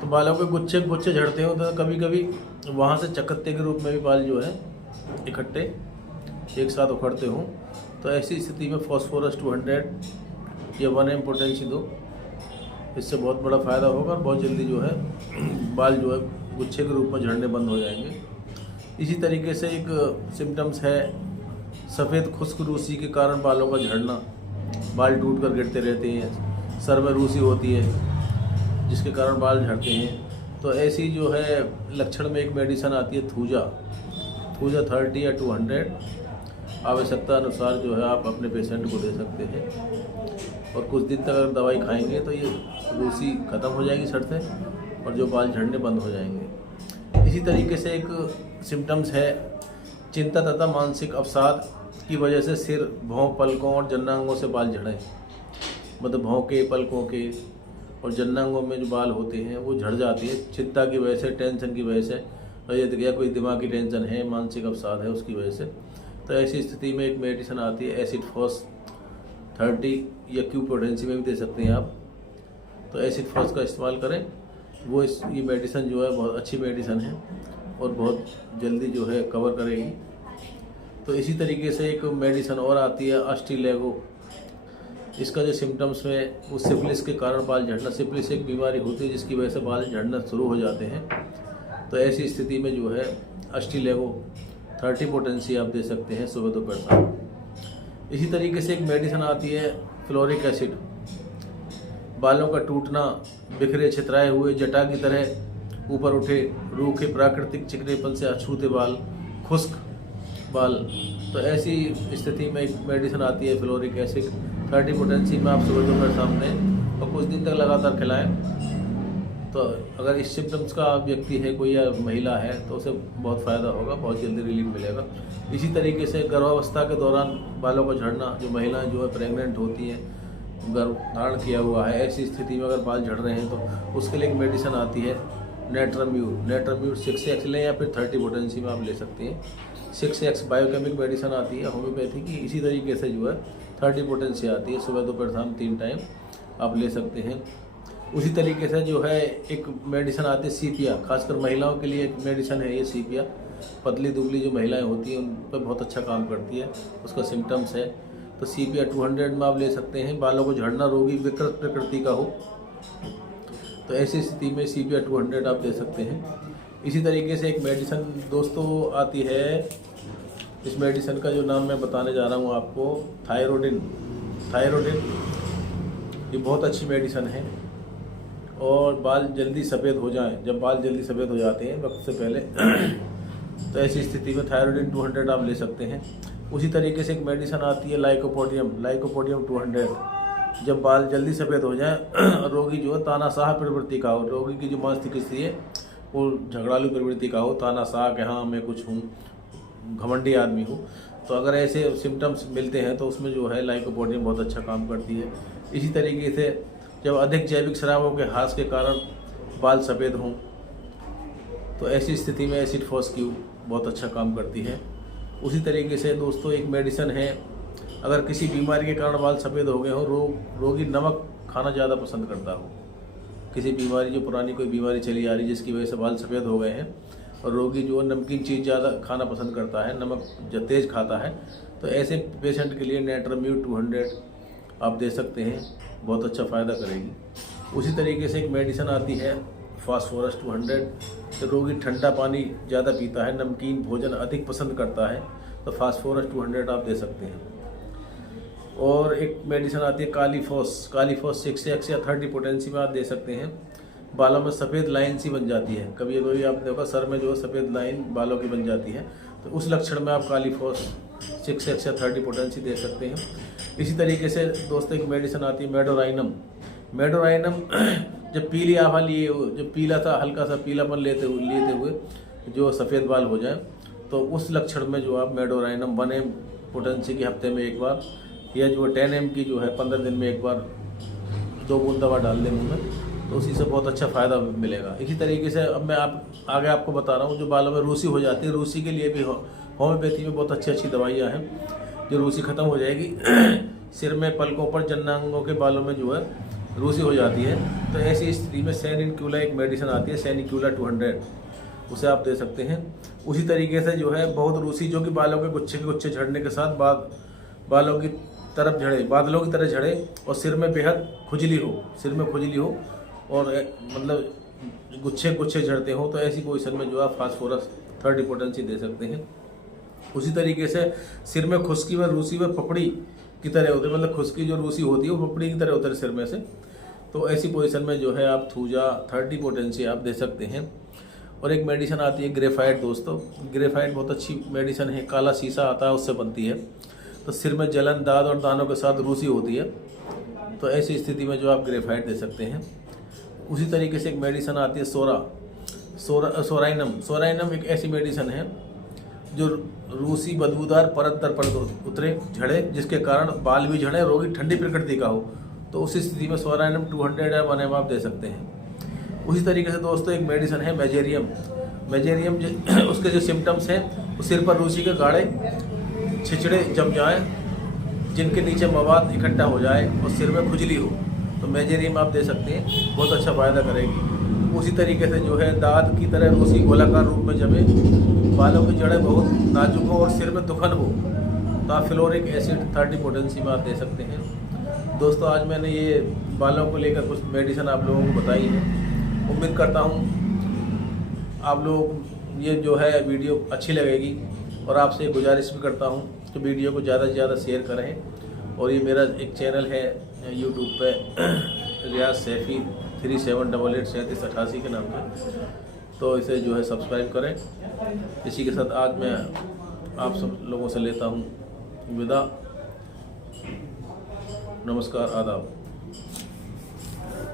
तो बालों के गुच्छे गुच्छे झड़ते हो तो कभी कभी वहाँ से चकत्ते के रूप में भी बाल जो है इकट्ठे एक साथ उखड़ते हों, तो ऐसी स्थिति में फास्फोरस 200 या 1 पोटेंसी दो, इससे बहुत बड़ा फ़ायदा होगा और बहुत जल्दी जो है बाल जो है गुच्छे के रूप में झड़ने बंद हो जाएंगे। इसी तरीके से एक सिम्टम्स है सफ़ेद खुश्क रूसी के कारण बालों का झड़ना, बाल टूट कर गिरते रहते हैं, सर में रूसी होती है जिसके कारण बाल झड़ते हैं। तो ऐसी जो है लक्षण में एक मेडिसिन आती है थूजा 30 या 200, आवश्यकता अनुसार जो है आप अपने पेशेंट को दे सकते हैं और कुछ दिन तक अगर दवाई खाएंगे तो ये रूसी ख़त्म हो जाएगी सर से और जो बाल झड़ने बंद हो जाएंगे। इसी तरीके से एक सिम्टम्स है चिंता तथा मानसिक अवसाद की वजह से सिर, भौं, पलकों और जन्नांगों से बाल झड़ें, मतलब भौं के, पलकों के और जन्नांगों में जो बाल होते हैं वो झड़ जाती है चिंता की वजह से, टेंशन की वजह से, और ये या कोई दिमागी टेंशन है, मानसिक अवसाद है उसकी वजह से। तो ऐसी स्थिति में एक मेडिसिन आती है एसिड फॉस 30 या क्यू पोटेंसी में भी दे सकते हैं आप। तो एसिड फॉस का इस्तेमाल करें, वो ये मेडिसिन जो है बहुत अच्छी मेडिसिन है और बहुत जल्दी जो है कवर करेगी। तो इसी तरीके से एक मेडिसिन और आती है अस्टिलेगो। इसका जो सिम्टम्स है वो सिफिलिस के कारण बाल झड़ना, सिफिलिस एक बीमारी होती है जिसकी वजह से बाल झड़ना शुरू हो जाते हैं। तो ऐसी स्थिति में जो है अस्टिलेगो 30 पोटेंसी आप दे सकते हैं सुबह दोपहर शाम। इसी तरीके से एक मेडिसिन आती है फ्लोरिक एसिड। बालों का टूटना, बिखरे छितराए हुए जटा की तरह ऊपर उठे, रूखे प्राकृतिक चिकनेपन से अछूते बाल, खुश्क बाल, तो ऐसी स्थिति में एक मेडिसिन आती है फ्लोरिक एसिड 30 पोटेंसी में आप सुबह दोपहर शाम दें और कुछ दिन तक लगातार खिलाएं। तो अगर इस सिम्टम्स का व्यक्ति है कोई या महिला है तो उसे बहुत फ़ायदा होगा, बहुत जल्दी रिलीफ मिलेगा। इसी तरीके से गर्भावस्था के दौरान बालों का झड़ना, जो महिलाएं जो है प्रेग्नेंट होती हैं, गर्भ धारण किया हुआ है, ऐसी स्थिति में अगर बाल झड़ रहे हैं तो उसके लिए एक मेडिसिन आती है नेट्राम्यूर 6x लें या फिर 30 पोटेंसी में आप ले सकते हैं। 6x बायोकेमिक मेडिसिन आती है होम्योपैथी की, इसी तरीके से जो है 30 पोटेंसी आती है, सुबह दोपहर शाम 3 टाइम आप ले सकते हैं। उसी तरीके से जो है एक मेडिसिन आती है सीपिया, खासकर महिलाओं के लिए एक मेडिसिन है ये सीपिया। पतली दुबली जो महिलाएं होती हैं उन पर बहुत अच्छा काम करती है, उसका सिम्टम्स है। तो सीपिया 200 में आप ले सकते हैं। बालों को झड़ना रोगी विकृत प्रकृति का हो तो ऐसी स्थिति में सीपिया 200 आप दे सकते हैं। इसी तरीके से एक मेडिसिन दोस्तों आती है, इस मेडिसिन का जो नाम मैं बताने जा रहा हूँ आपको, थायरोडिन। ये बहुत अच्छी मेडिसिन है और बाल जल्दी सफ़ेद हो जाएं, जब बाल जल्दी सफ़ेद हो जाते हैं वक्त से पहले तो ऐसी स्थिति में थायरोडिन 200 आप ले सकते हैं। उसी तरीके से एक मेडिसिन आती है लाइकोपोडियम 200। जब बाल जल्दी सफ़ेद हो जाए, रोगी जो है तानाशाह प्रवृत्ति का हो, रोगी की जो मानसिक स्थिति है वो झगड़ालू प्रवृत्ति का हो, तानाशाह कि हाँ मैं कुछ हूँ, घमंडी आदमी हूँ, तो अगर ऐसे सिम्टम्स मिलते हैं तो उसमें जो है लाइकोपोडियम बहुत अच्छा काम करती है। इसी तरीके से जब अधिक जैविक शराबों के ह्रास के कारण बाल सफ़ेद हों तो ऐसी स्थिति में एसिड फॉस क्यू बहुत अच्छा काम करती है। उसी तरीके से दोस्तों एक मेडिसिन है, अगर किसी बीमारी के कारण बाल सफ़ेद हो गए हो, रोगी नमक खाना ज़्यादा पसंद करता हो, किसी बीमारी जो पुरानी कोई बीमारी चली आ रही जिसकी वजह से बाल सफ़ेद हो गए हैं और रोगी जो है नमकीन चीज़ ज़्यादा खाना पसंद करता है, नमक जो तेज़ खाता है, तो ऐसे पेशेंट के लिए नेट्राम्यूर 200 आप दे सकते हैं, बहुत अच्छा फ़ायदा करेगी। उसी तरीके से एक मेडिसिन आती है फास्फोरस 200। तो रोगी ठंडा पानी ज़्यादा पीता है, नमकीन भोजन अधिक पसंद करता है, तो फास्फोरस 200 आप दे सकते हैं। और एक मेडिसिन आती है कालीफॉस 6x या 30 पोटेंसी में आप दे सकते हैं। बालों में सफ़ेद लाइन सी बन जाती है, कभी कभी आपने देखा सर में जो सफ़ेद लाइन बालों की बन जाती है, तो उस लक्षण में आप कालीफॉस 6x या 30 पोटेंसी दे सकते हैं। इसी तरीके से दोस्तों एक मेडिसिन आती है मेडोराइनम। जब पीली आभा लिए, जब पीला सा हल्का सा पीलापन लेते हुए जो सफ़ेद बाल हो जाए, तो उस लक्षण में जो आप मेडोराइनम 1 पोटेंसी की हफ्ते में एक बार, या जो 10 mg की जो है 15 दिन में एक बार 2 बूंद दवा डाल दें मुँह में, तो उसी से बहुत अच्छा फ़ायदा मिलेगा। इसी तरीके से अब मैं आगे आपको बता रहा हूँ जो बालों में रूसी हो जाती है, रूसी के लिए भी होम्योपैथी में बहुत अच्छी दवाइयाँ हैं जो रूसी ख़त्म हो जाएगी। सिर में, पलकों पर, जन्नांगों के बालों में जो है रूसी हो जाती है। तो ऐसी स्थिति में सैनिक्यूला एक मेडिसिन आती है, सैनिक्यूला 200, उसे आप दे सकते हैं। उसी तरीके से जो है बहुत रूसी जो कि बालों के गुच्छे झड़ने के साथ बालों की तरफ झड़े, बादलों की तरह झड़े और सिर में बेहद खुजली हो और मतलब गुच्छे झड़ते हो, तो ऐसी पोजीशन में जो आप फास्फोरस 30 पोटेंसी दे सकते हैं। उसी तरीके से सिर में खुश्की में रूसी में पपड़ी की तरह होते हैं, मतलब खुश्की जो रूसी होती है वो पपड़ी की तरह होती है सिर में से, तो ऐसी पोजीशन में जो है आप थूजा 30 पोटेंसी आप दे सकते हैं। और एक मेडिसिन आती है ग्रेफाइट दोस्तों, ग्रेफाइट बहुत अच्छी मेडिसिन है, काला शीशा आता है उससे बनती है। तो सिर में जलन, दाद और दानों के साथ रूसी होती है, तो ऐसी स्थिति में जो आप ग्रेफाइट दे सकते हैं। उसी तरीके से एक मेडिसिन आती है सोराइनम एक ऐसी मेडिसिन है जो रूसी बदबूदार परत दर परत उतरे झड़े, जिसके कारण बाल भी झड़े, रोगी ठंडी प्रकृति का हो, तो उस स्थिति में सोराइनम 200 या 1 आप दे सकते हैं। उसी तरीके से दोस्तों एक मेडिसिन है मेजेरियम उसके जो सिम्टम्स हैं वो सिर पर रूसी के गाढ़े छिचड़े जम जाएं, जिनके नीचे मवाद इकट्ठा हो जाए और सिर में खुजली हो, तो मेजेरियम आप दे सकते हैं, बहुत अच्छा फ़ायदा करेगी। उसी तरीके से जो है दांत की तरह रूसी गोलाकार रूप में जमे, बालों की जड़ें बहुत नाजुक हो और सिर में दुखन हो, तो आप फ्लोरिक एसिड 30 पोटेंसी में आप दे सकते हैं। दोस्तों आज मैंने ये बालों को लेकर कुछ मेडिसिन आप लोगों को बताई है। उम्मीद करता हूँ आप लोग ये जो है वीडियो अच्छी लगेगी, और आपसे गुजारिश भी करता हूँ कि वीडियो को ज़्यादा से ज़्यादा शेयर करें। और ये मेरा एक चैनल है यूट्यूब पे रियाज सैफ़ी 37883788 के नाम से, तो इसे जो है सब्सक्राइब करें। इसी के साथ आज मैं आप सब लोगों से लेता हूँ विदा। नमस्कार, आदाब।